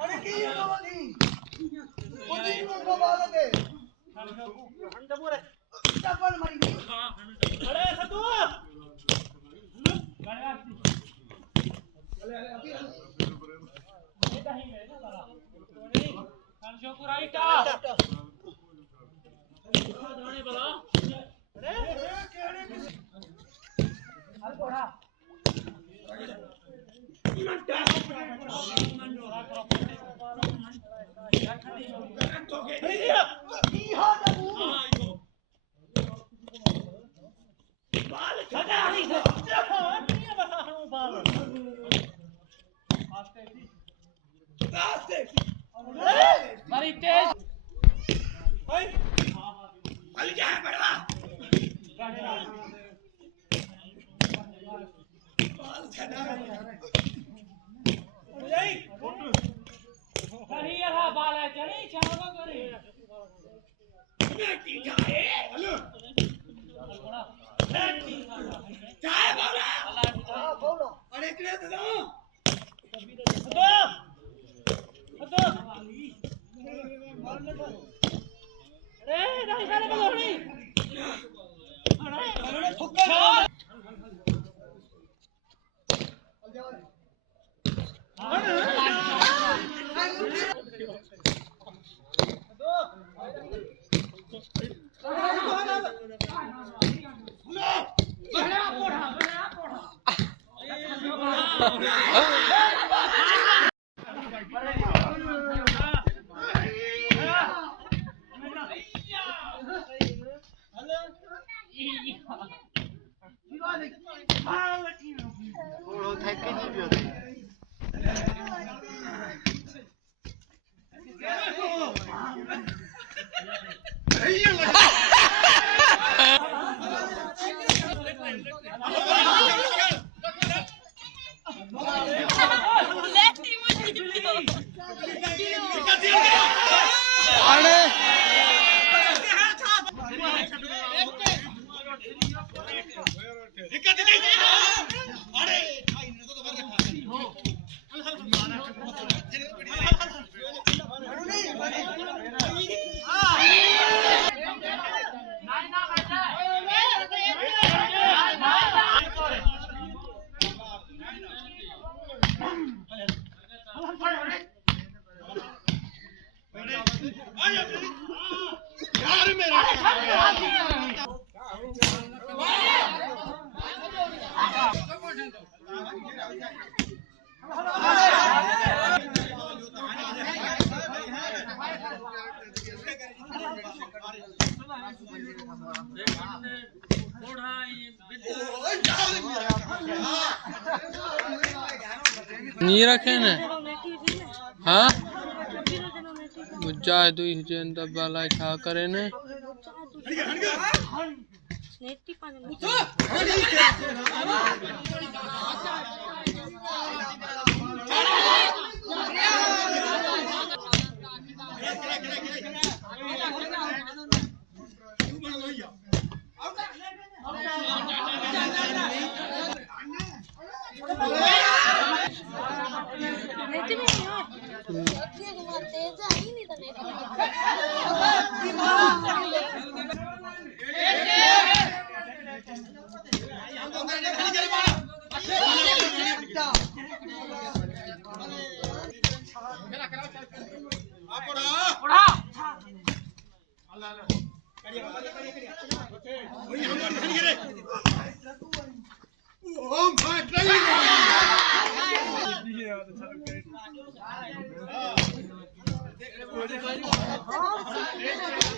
अरे की ये तो नहीं कोई को बाल दे हम तो बोले चप्पल मारी हां अरे सतू चले अभी ये कहीं है ना साला नहीं खानशो को राइट धोने बोला अरे केड़े अरे कोड़ा मारी तेज अली क्या है बड़ा बाल खड़ा नहीं करी रहा बाल है चली चावल करी बेटी जाए हेलो जाए बोला हां बोलो अरे इतने तो दो अरे नहीं करे बोलनी अरे ठुक्का नहीं रखे ने हाँ बुझा है तू हिजन दबाला छा करे ने Oh,